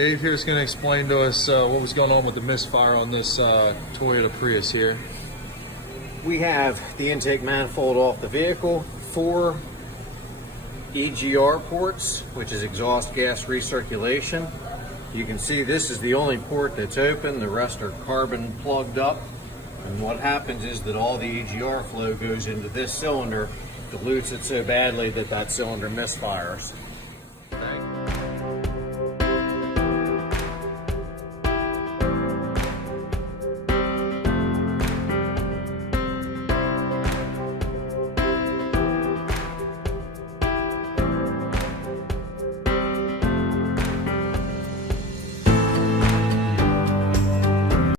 Dave here is going to explain to us what was going on with the misfire on this Toyota Prius here. We have the intake manifold off the vehicle, 4 EGR ports, which is exhaust gas recirculation. You can see this is the only port that's open, the rest are carbon plugged up. And what happens is that all the EGR flow goes into this cylinder, dilutes it so badly that that cylinder misfires.